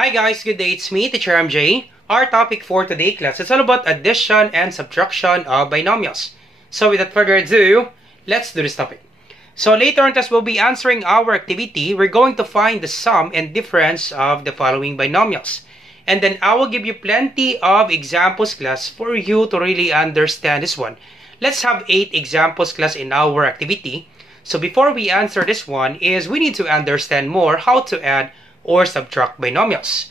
Hi guys, good day. It's me, Teacher MJ. Our topic for today class is all about addition and subtraction of binomials. So without further ado, let's do this topic. So later on class, we'll be answering our activity. We're going to find the sum and difference of the following binomials. And then I will give you plenty of examples class for you to really understand this one. Let's have 8 examples class in our activity. So before we answer this one is we need to understand more how to add or subtract binomials.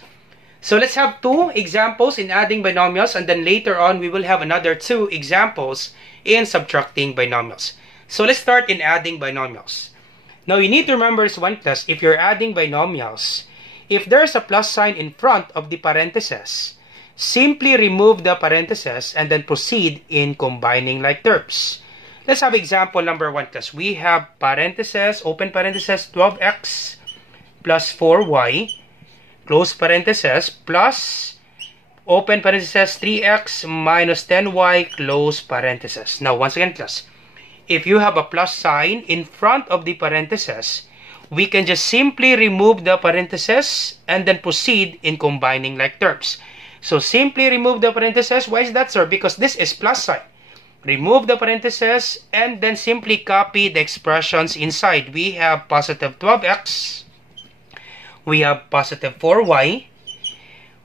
So let's have 2 examples in adding binomials, and then later on we will have another 2 examples in subtracting binomials. So let's start in adding binomials. Now you need to remember this one class, if you're adding binomials, if there's a plus sign in front of the parentheses, simply remove the parentheses and then proceed in combining like terms. Let's have example number 1 class. We have parentheses, open parentheses, 12x plus 4y, close parentheses, plus, open parentheses, 3x minus 10y, close parentheses. Now, once again, class, if you have a plus sign in front of the parentheses, we can just simply remove the parentheses and then proceed in combining like terms. So, simply remove the parentheses. Why is that, sir? Because this is plus sign. Remove the parentheses and then simply copy the expressions inside. We have positive 12x. We have positive 4y,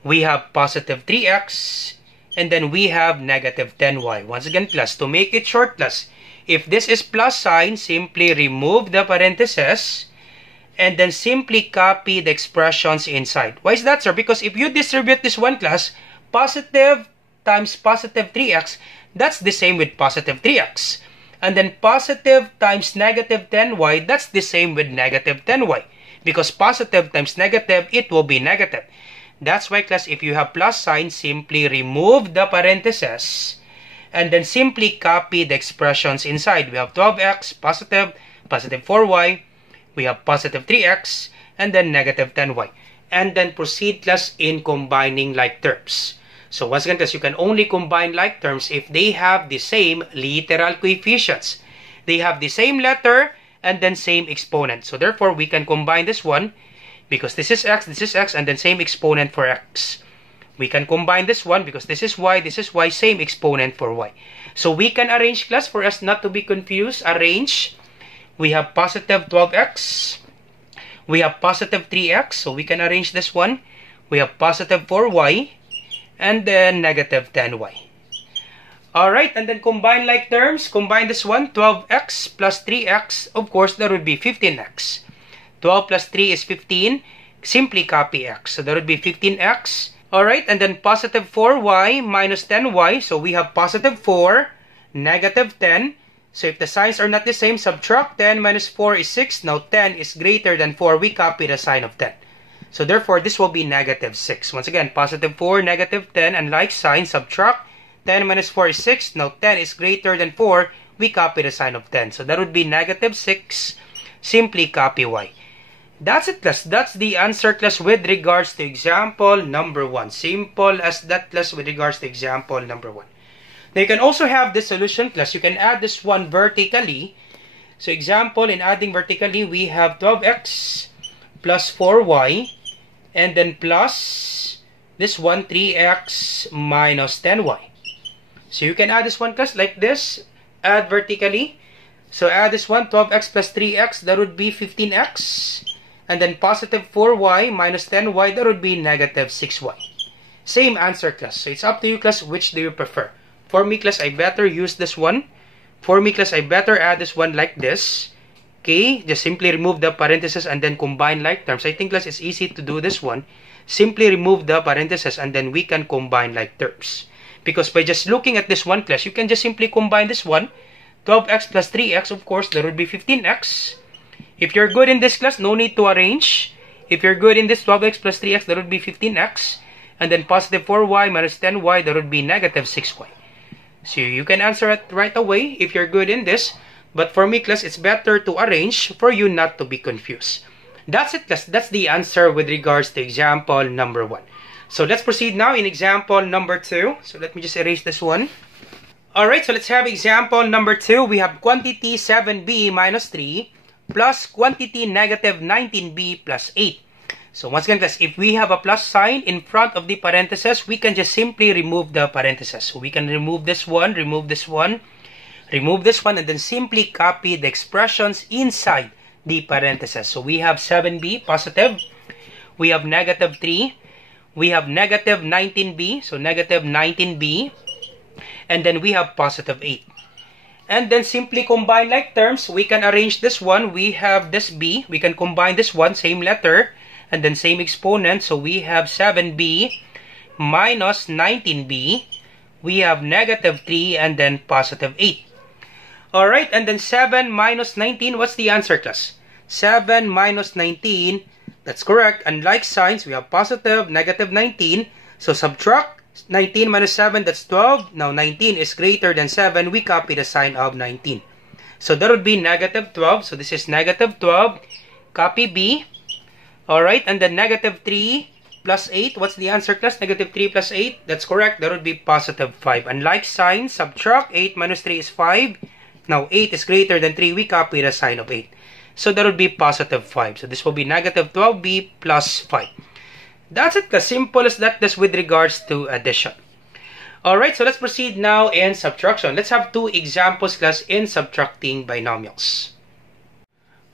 we have positive 3x, and then we have negative 10y. Once again, plus, to make it short, plus, if this is plus sign, simply remove the parentheses, and then simply copy the expressions inside. Why is that, sir? Because if you distribute this one, class, positive times positive 3x, that's the same with positive 3x. And then positive times negative 10y, that's the same with negative 10y. Because positive times negative, it will be negative. That's why, class, if you have plus sign, simply remove the parentheses and then simply copy the expressions inside. We have 12x, positive 4y, we have positive 3x, and then negative 10y. And then proceed, class, in combining like terms. So once again, class, you can only combine like terms if they have the same literal coefficients. They have the same letter and then same exponent. So therefore, we can combine this one because this is x, and then same exponent for x. We can combine this one because this is y, same exponent for y. So we can arrange, class, for us not to be confused. Arrange. We have positive 12x. We have positive 3x. So we can arrange this one. We have positive 4y and then negative 10y. Alright, and then combine like terms. Combine this one, 12x plus 3x. Of course, that would be 15x. 12 plus 3 is 15. Simply copy x. So that would be 15x. Alright, and then positive 4y minus 10y. So we have positive 4, negative 10. So if the signs are not the same, subtract 10 minus 4 is 6. Now 10 is greater than 4. We copy the sign of 10. So therefore, this will be negative 6. Once again, positive 4, negative 10, and like sign, subtract 10 minus 4 is 6. Now 10 is greater than 4. We copy the sign of 10. So that would be negative 6. Simply copy y. That's it, class. That's the answer, class, with regards to example number 1. Simple as that, class, with regards to example number 1. Now you can also have the solution, class. You can add this one vertically. So example, in adding vertically, we have 12x plus 4y and then plus this one, 3x minus 10y. So you can add this one, class, like this. Add vertically. So add this one, 12x plus 3x, that would be 15x. And then positive 4y minus 10y, that would be negative 6y. Same answer, class. So it's up to you, class, which do you prefer. For me, class, I better use this one. For me, class, I better add this one like this. Okay, just simply remove the parentheses and then combine like terms. I think, class, it's easy to do this one. Simply remove the parentheses and then we can combine like terms. Because by just looking at this one, class, you can just simply combine this one. 12x plus 3x, of course, that would be 15x. If you're good in this, class, no need to arrange. If you're good in this, 12x plus 3x, that would be 15x. And then positive 4y minus 10y, that would be negative 6y. So you can answer it right away if you're good in this. But for me, class, it's better to arrange for you not to be confused. That's it, class. That's the answer with regards to example number 1. So let's proceed now in example number 2. So let me just erase this one. Alright, so let's have example number 2. We have quantity 7b minus 3 plus quantity negative 19b plus 8. So once again, class, if we have a plus sign in front of the parentheses, we can just simply remove the parentheses. So we can remove this one, remove this one, remove this one, and then simply copy the expressions inside the parentheses. So we have 7b positive, we have negative 3, we have negative 19b, so negative 19b, and then we have positive 8. And then simply combine like terms. We can arrange this one. We have this b. We can combine this one, same letter, and then same exponent. So we have 7b minus 19b. We have negative 3 and then positive 8. Alright, and then 7 minus 19. What's the answer, class? 7 minus 19. That's correct. Unlike signs, we have positive, negative 19. So subtract 19 minus 7, that's 12. Now 19 is greater than 7. We copy the sign of 19. So that would be negative 12. So this is negative 12. Copy B. Alright, and then negative 3 plus 8. What's the answer, class? Negative 3 plus 8. That's correct. That would be positive 5. Unlike sign, subtract 8 minus 3 is 5. Now 8 is greater than 3. We copy the sign of 8. So that would be positive 5. So this will be negative 12b plus 5. That's it, as simple as that. That's with regards to addition. Alright, so let's proceed now in subtraction. Let's have two examples, class, in subtracting binomials.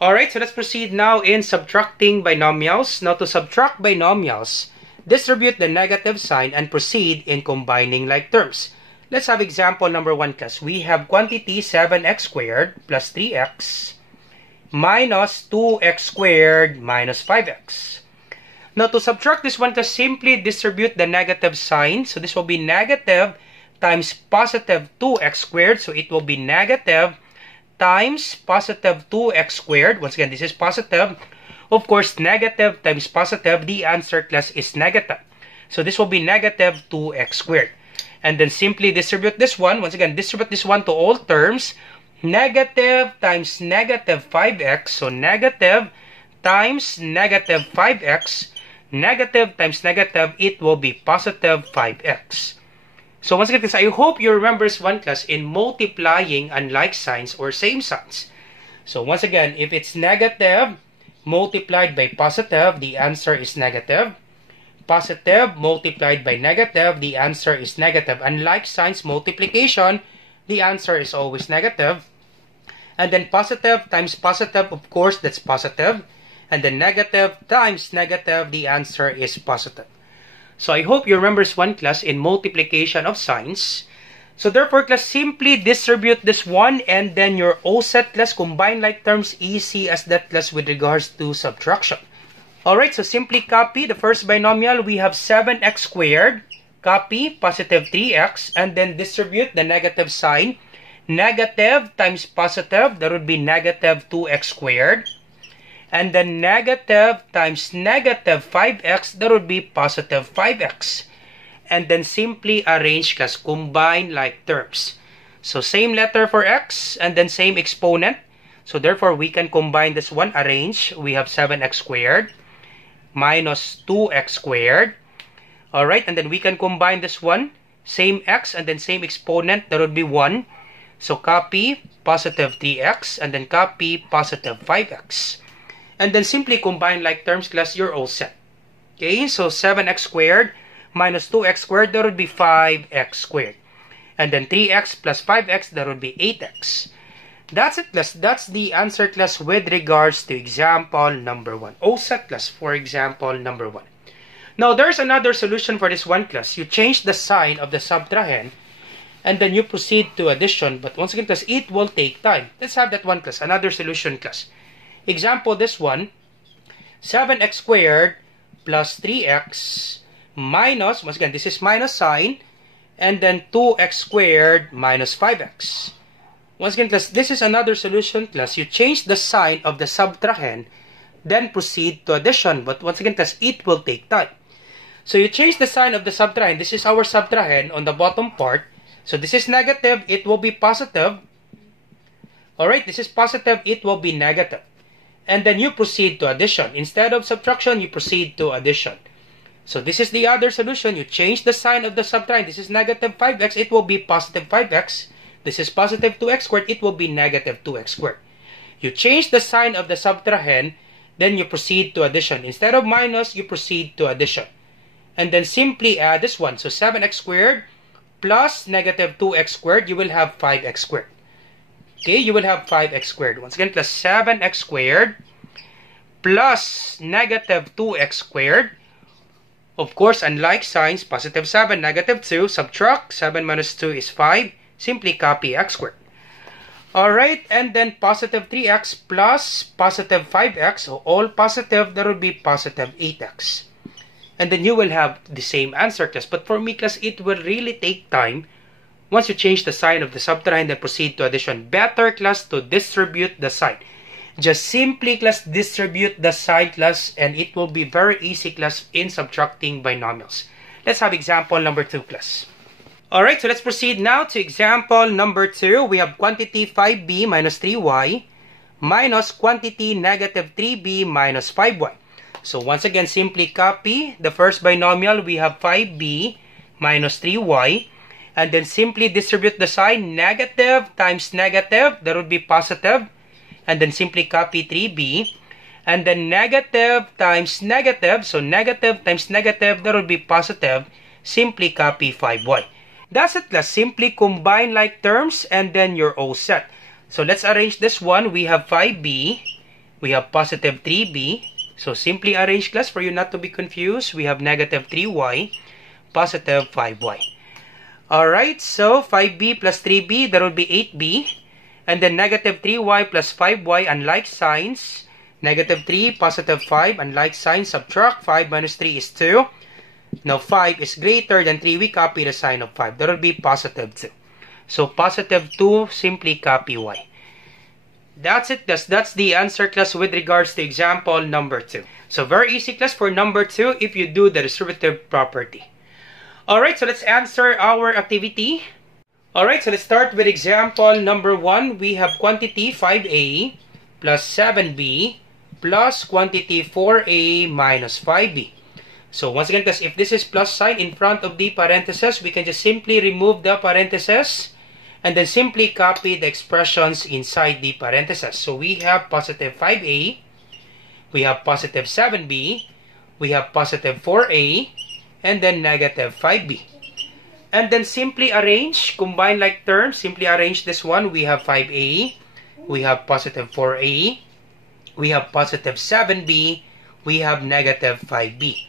Alright, so let's proceed now in subtracting binomials. Now to subtract binomials, distribute the negative sign and proceed in combining like terms. Let's have example number 1, class. We have quantity 7x squared plus 3x minus 2x squared minus 5x. Now, to subtract this one, just simply distribute the negative sign. So, this will be negative times positive 2x squared. So, it will be negative times positive 2x squared. Once again, this is positive. Of course, negative times positive, the answer, class, is negative. So, this will be negative 2x squared. And then simply distribute this one. Once again, distribute this one to all terms. Negative times negative 5x. So, negative times negative 5x. Negative times negative, it will be positive 5x. So once again, I hope you remember this one, class, in multiplying unlike signs or same signs. So once again, if it's negative multiplied by positive, the answer is negative. Positive multiplied by negative, the answer is negative. Unlike signs multiplication, the answer is always negative. And then positive times positive, of course, that's positive. And then negative times negative, the answer is positive. So I hope you remember this one, class, in multiplication of signs. So therefore, class, simply distribute this one and then your offset, class, combine like terms, easy as that, class, with regards to subtraction. Alright, so simply copy the first binomial. We have 7x squared. Copy positive 3x and then distribute the negative sign. Negative times positive, that would be negative 2x squared. And then negative times negative 5x, that would be positive 5x. And then simply arrange, class, combine like terms. So same letter for x and then same exponent. So therefore, we can combine this one, arrange. We have 7x squared minus 2x squared. Alright, and then we can combine this one, same x and then same exponent, that would be 1. So copy positive 3x and then copy positive 5x. And then simply combine like terms, class, you're all set. Okay, so 7x squared minus 2x squared, that would be 5x squared. And then 3x plus 5x, that would be 8x. That's it, class. That's the answer, class, with regards to example number 1. All set, class, for example number 1. Now, there's another solution for this one, class. You change the sign of the subtrahend and then you proceed to addition. But once again, class, it will take time. Let's have that one, class. Another solution, class. Example, this one, 7x squared plus 3x minus, once again, this is minus sign, and then 2x squared minus 5x. Once again, class, this is another solution, class. You change the sign of the subtrahend, then proceed to addition. But once again, class, it will take time. So you change the sign of the subtrahend. This is our subtrahend on the bottom part. So this is negative, it will be positive. Alright, this is positive, it will be negative. And then you proceed to addition. Instead of subtraction, you proceed to addition. So this is the other solution. You change the sign of the subtrahend. This is negative 5x. It will be positive 5x. This is positive 2x squared. It will be negative 2x squared. You change the sign of the subtrahend. then you proceed to addition. Instead of minus, you proceed to addition. And then simply add this one. So 7x squared plus negative 2x squared, you will have 5x squared. Okay, you will have 5x squared. Once again, plus 7x squared plus negative 2x squared. Of course, unlike signs, positive 7, negative 2, subtract 7 minus 2 is 5. Simply copy x squared. Alright, and then positive 3x plus positive 5x. So all positive, there will be positive 8x. And then you will have the same answer, class. But for me, class, it will really take time once you change the sign of the subtrahend and proceed to addition. Better, class, to distribute the sign. Just simply, class, distribute the sign, class, and it will be very easy, class, in subtracting binomials. Let's have example number 2, class. Alright, so let's proceed now to example number 2. We have quantity 5b minus 3y minus quantity negative 3b minus 5y. So once again, simply copy the first binomial. We have 5b minus 3y. And then simply distribute the sign. Negative times negative, that would be positive. And then simply copy 3b. And then negative times negative, so negative times negative, that would be positive. Simply copy 5y. That's it, class. Simply combine like terms and then you're all set. So let's arrange this one. We have 5b. We have positive 3b. So simply arrange, class, for you not to be confused. We have negative 3y, positive 5y. Alright, so 5b plus 3b, that would be 8b. And then negative 3y plus 5y, unlike signs. Negative 3, positive 5, unlike signs. Subtract 5 minus 3 is 2. Now 5 is greater than 3. We copy the sign of 5. That will be positive 2. So positive 2, simply copy y. That's it, class. That's the answer, class, with regards to example number 2. So very easy, class, for number 2 if you do the distributive property. Alright, so let's answer our activity. Alright, so let's start with example number 1. We have quantity 5a plus 7b plus quantity 4a minus 5b. So once again, class, if this is plus sign in front of the parentheses, we can just simply remove the parentheses and then simply copy the expressions inside the parentheses. So we have positive 5a, we have positive 7b, we have positive 4a, and then negative 5b. And then simply arrange, combine like terms, simply arrange this one. We have 5a, we have positive 4a, we have positive 7b, we have negative 5b.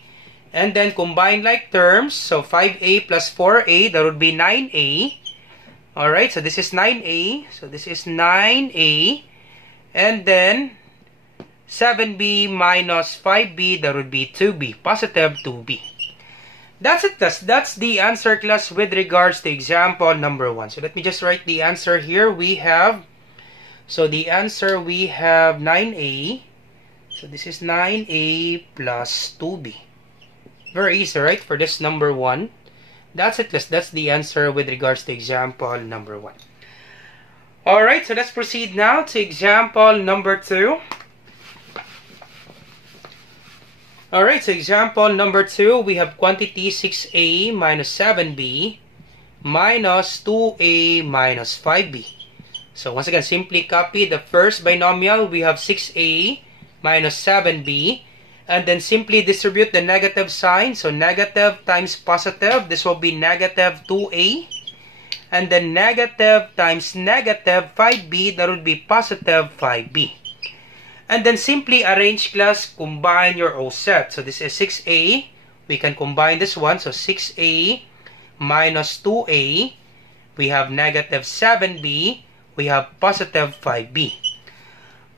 And then combine like terms, so 5a plus 4a, that would be 9a. Alright, so this is 9a, so this is 9a. And then 7b minus 5b, that would be 2b, positive 2b. That's it, class. That's the answer, class, with regards to example number 1. So let me just write the answer here. We have, so the answer, we have 9a. So this is 9a plus 2b. Very easy, right, for this number 1. That's it, class. That's the answer with regards to example number 1. Alright, so let's proceed now to example number 2. Alright, so example number 2, we have quantity 6a minus 7b minus 2a minus 5b. So once again, simply copy the first binomial. We have 6a minus 7b. And then simply distribute the negative sign. So negative times positive, this will be negative 2a. And then negative times negative 5b, that would be positive 5b. And then simply arrange, class, combine your all set. So this is 6a. We can combine this one. So 6a minus 2a. We have negative 7b. We have positive 5b.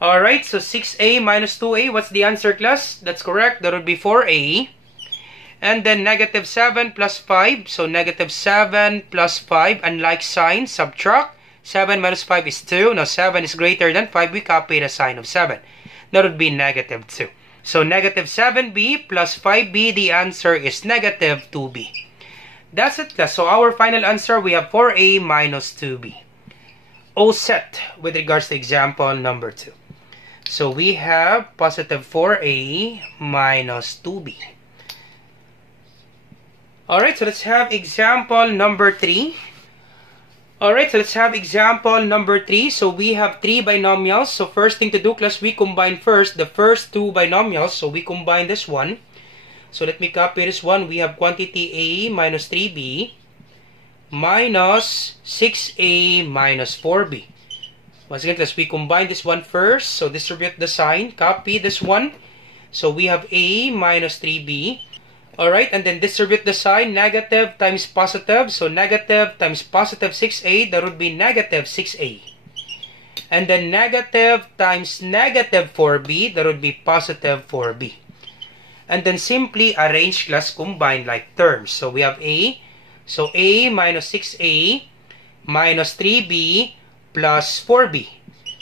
Alright, so 6a minus 2a, what's the answer, class? That's correct. That would be 4a. And then negative 7 plus 5. So negative 7 plus 5, unlike sign, subtract. 7 minus 5 is 2. Now 7 is greater than 5. We copy the sign of 7. That would be negative 2. So negative 7b plus 5b, the answer is negative 2b. That's it, class. So our final answer, we have 4a minus 2b. All set with regards to example number 2. So we have positive 4a minus 2b. Alright, so let's have example number 3. Alright, so let's have example number 3. So we have 3 binomials. So first thing to do, class, we combine first the first 2 binomials. So we combine this one. So let me copy this one. We have quantity A minus 3B minus 6A minus 4B. Once again, class, we combine this one first. So distribute the sign. Copy this one. So we have A minus 3B. Alright, and then distribute the sign. Negative times positive. So negative times positive 6A, that would be negative 6A. And then negative times negative 4B, that would be positive 4B. And then simply arrange, class, combine like terms. So we have A. So A minus 6A minus 3B plus 4B.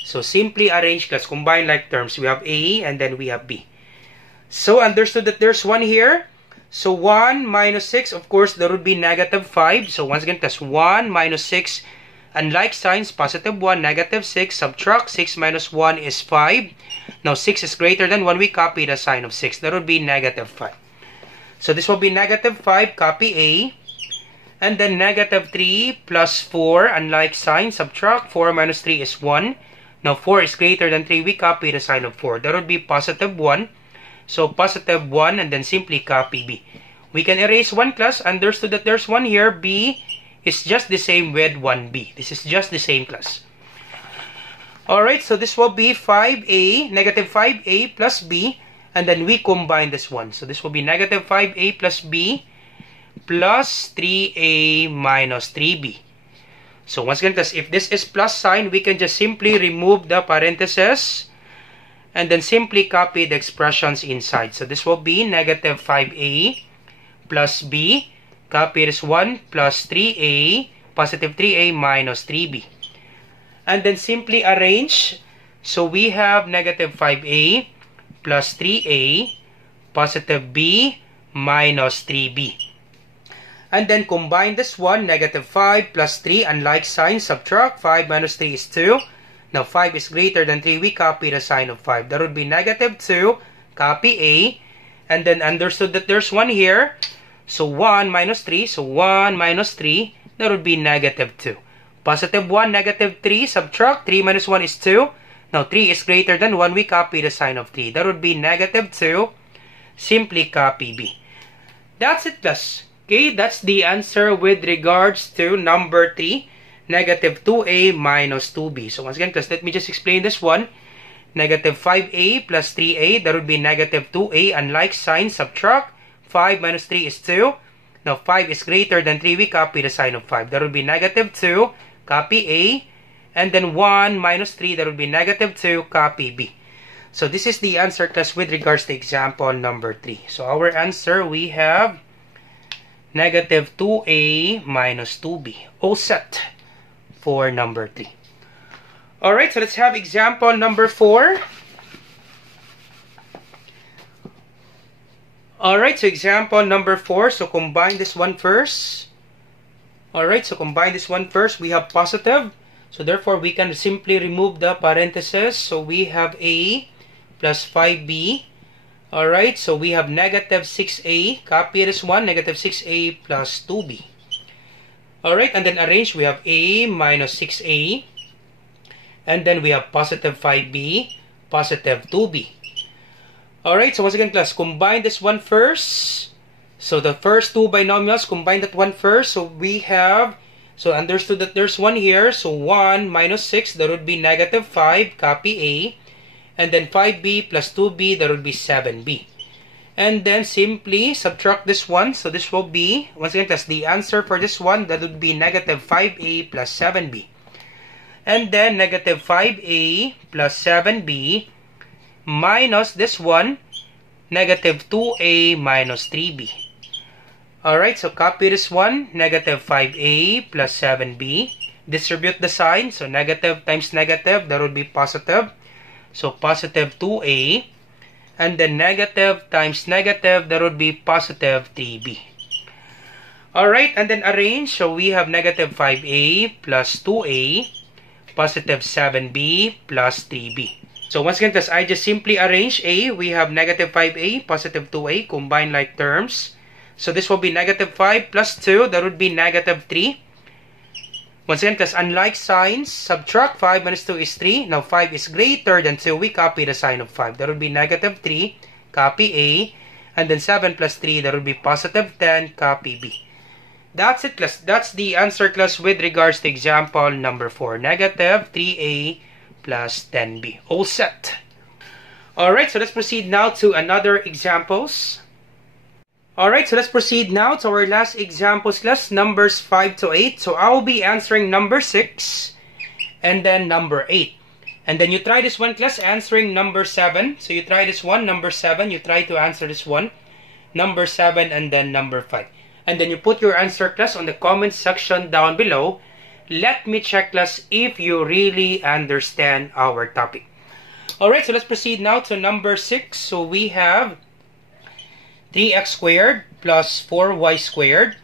So simply arrange, class, combine like terms. We have A and then we have B. So understood that there's 1 here. So 1 minus 6, of course, there would be negative 5. So once again, class, 1 minus 6, and like signs, positive 1, negative 6, subtract 6 minus 1 is 5. Now 6 is greater than 1, we copy the sign of 6. That would be negative 5. So this will be negative 5, copy A. And then negative 3 plus 4, unlike sign, subtract 4 minus 3 is 1. Now 4 is greater than 3, we copy the sign of 4. That would be positive 1. So positive 1 and then simply copy B. We can erase 1, class. Understood that there's 1 here. B is just the same with 1B. This is just the same, class. Alright, so this will be 5A, negative 5A plus B. And then we combine this one. So this will be negative 5A plus B plus 3A minus 3B. So once again, class, if this is plus sign, we can just simply remove the parentheses and then simply copy the expressions inside. So this will be negative 5A plus B. Copy this one plus 3A, positive 3A minus 3B. And then simply arrange. So we have negative 5A plus 3A, positive B minus 3B. And then combine this one, negative 5 plus 3, unlike sign, subtract 5 minus 3 is 2. Now 5 is greater than 3, we copy the sign of 5. That would be negative 2, copy A, and then understood that there's 1 here. So 1 minus 3, so 1 minus 3, that would be negative 2. Positive 1, negative 3, subtract 3 minus 1 is 2. Now 3 is greater than 1, we copy the sign of 3. That would be negative 2, simply copy B. That's it, class. Okay, that's the answer with regards to number 3. Negative 2A minus 2B. So once again, class, let me just explain this one. Negative 5A plus 3A, that would be negative 2A. Unlike sign, subtract 5 minus 3 is 2. Now 5 is greater than 3, we copy the sign of 5. That would be negative 2, copy A. And then 1 minus 3, that would be negative 2, copy B. So this is the answer, class, with regards to example number 3. So our answer, we have negative 2A minus 2B. All set for number 3. Alright, so let's have example number 4. Alright, so example number 4. So combine this one first. Alright, so combine this one first. We have positive. So therefore, we can simply remove the parentheses. So we have A plus 5B. Alright, so we have negative 6A. Copy this one, negative 6A plus 2B. Alright, and then arrange, we have A minus 6A. And then we have positive 5B, positive 2B. Alright, so once again, class, combine this one first. So the first 2 binomials, combine that one first. So we have, so understood that there's 1 here. So 1 minus 6, that would be negative 5, copy A. And then 5B plus 2B, that would be 7B. And then simply subtract this one. So this will be, once again, that's the answer for this one. That would be negative 5A plus 7B. And then negative 5A plus 7B minus this one, negative 2A minus 3B. Alright, so copy this one, negative 5A plus 7B. Distribute the sign. So negative times negative, that would be positive. So positive 2A. And then negative times negative, that would be positive 3B. Alright, and then arrange. So we have negative 5A plus 2A, positive 7B plus 3B. So once again, I just simply arrange A. We have negative 5A, positive 2A, combine like terms. So this will be negative 5 plus 2, that would be negative 3. Once again, class, unlike signs, subtract 5 minus 2 is 3. Now 5 is greater than 2. We copy the sign of 5. That would be negative 3. Copy A. And then 7 plus 3, that would be positive 10. Copy B. That's it, class. That's the answer, class, with regards to example number 4. Negative 3A plus 10B. All set. Alright, so let's proceed now to another examples. Alright, so let's proceed now to our last examples, class, numbers 5 to 8. So I will be answering number 6 and then number 8. And then you try this one, class, answering number 7. So you try this one, number 7. You try to answer this one, number 7, and then number 5. And then you put your answer, class, on the comment section down below. Let me check, class, if you really understand our topic. Alright, so let's proceed now to number 6. So we have 3x squared plus 4y squared.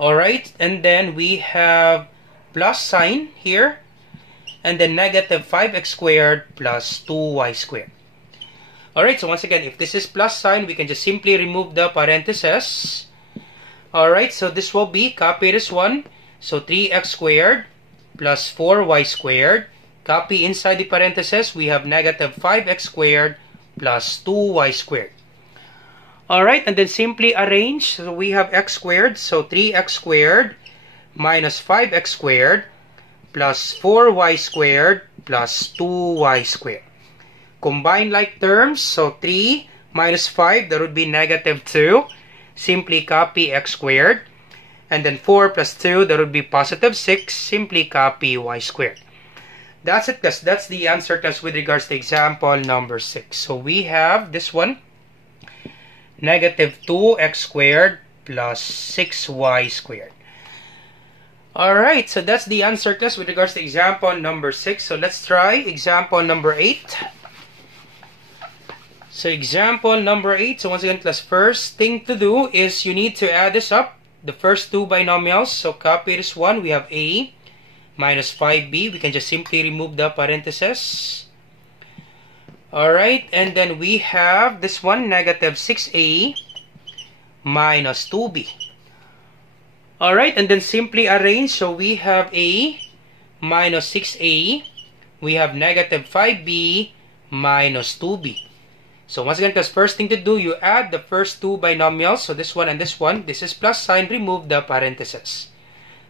Alright, and then we have plus sign here. And then negative 5x squared plus 2y squared. Alright, so once again, if this is plus sign, we can just simply remove the parentheses. Alright, so this will be, copy this one. So 3x squared plus 4y squared. Copy inside the parentheses, we have negative 5x squared plus 2y squared. Alright, and then simply arrange. So we have x squared, so 3x squared minus 5x squared plus 4y squared plus 2y squared. Combine like terms, so 3 minus 5, that would be negative 2. Simply copy x squared. And then 4 plus 2, that would be positive 6. Simply copy y squared. That's it, class. That's the answer, class, with regards to example number 6. So we have this one. Negative 2x squared plus 6y squared. Alright, so that's the answer, class, with regards to example number 6. So let's try example number 8. So example number 8. So once again, class, first thing to do is you need to add this up. The first two binomials. So copy this one. We have A minus 5B. We can just simply remove the parentheses. Alright, and then we have this one, negative 6A minus 2B. Alright, and then simply arrange. So we have A minus 6A. We have negative 5B minus 2B. So once again, class, first thing to do, you add the first two binomials. So this one and this one. This is plus sign. Remove the parentheses.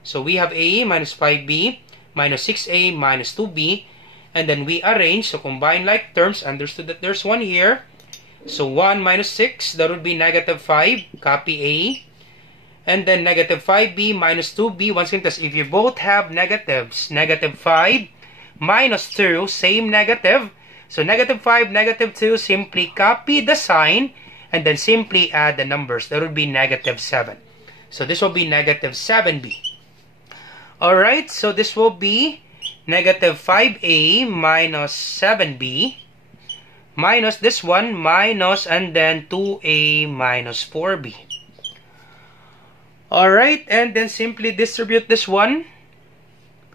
So we have A minus 5B minus 6A minus 2B. And then we arrange, so combine like terms. Understood that there's one here. So 1 minus 6, that would be negative 5. Copy A. And then negative 5B minus 2B. Once again, if you both have negatives, negative 5 minus 2, same negative. So negative 5, negative 2, simply copy the sign. And then simply add the numbers. That would be negative 7. So this will be negative 7B. Alright, so this will be negative 5A minus 7B minus this one minus and then 2A minus 4B. Alright, and then simply distribute this one.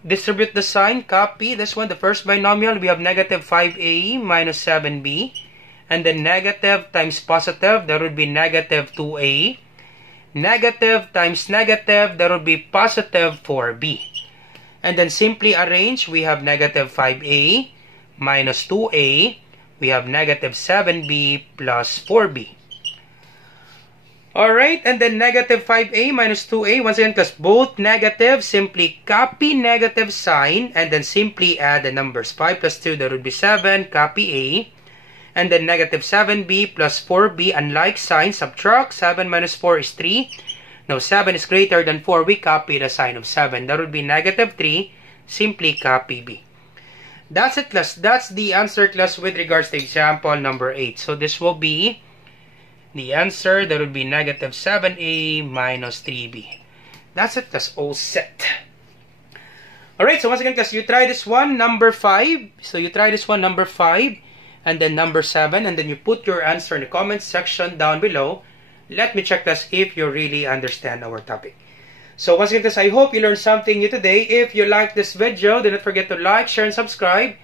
Distribute the sign, copy this one, the first binomial. We have negative 5A minus 7B. And then negative times positive, that would be negative 2A. Negative times negative, that would be positive 4B. And then simply arrange, we have negative 5A minus 2A. We have negative 7B plus 4B. Alright, and then negative 5A minus 2A. Once again, because both negative, simply copy negative sign and then simply add the numbers. 5 plus 2, that would be 7. Copy A. And then negative 7B plus 4B, unlike sign, subtract. 7 minus 4 is 3. Now 7 is greater than 4, we copy the sign of 7. That would be negative 3. Simply copy B. That's it, class. That's the answer, class, with regards to example number 8. So this will be the answer. That would be negative 7A minus 3B. That's it, class. All set. Alright, so once again, class, you try this one, number 5. So you try this one, number 5. And then number 7. And then you put your answer in the comment section down below. Let me check, class, if you really understand our topic. So once again, class, I hope you learned something new today. If you like this video, do not forget to like, share, and subscribe.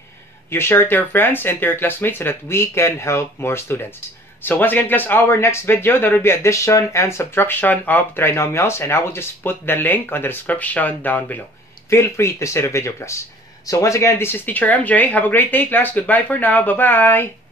You share it to your friends and to your classmates so that we can help more students. So once again, class, our next video, that will be addition and subtraction of trinomials. And I will just put the link on the description down below. feel free to see the video class. So once again, this is Teacher MJ. Have a great day, class. Goodbye for now. Bye-bye.